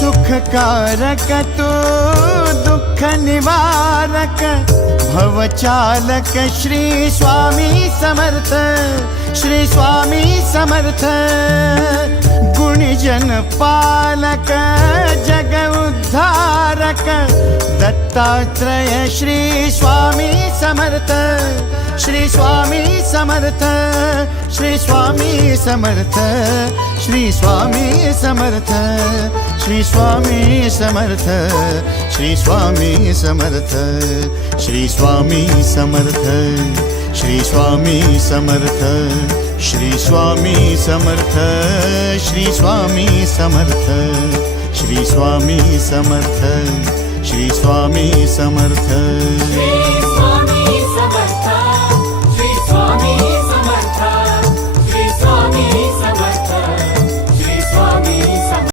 सुखकारक तू दुःख निवारक भवचालक श्री स्वामी समर्थ, श्री स्वामी समर्थ। गुणीजन पालक जग उद्धारक दत्तात्रेय श्री स्वामी समर्थ, श्री स्वामी समर्थ, श्री स्वामी समर्थ, श्री स्वामी समर्थ, श्री स्वामी समर्थ, श्री स्वामी समर्थ, श्री स्वामी समर्थ, श्री स्वामी समर्थ, श्री स्वामी समर्थ, श्री स्वामी समर्थ, श्री स्वामी समर्थ, श्री स्वामी समर्थ।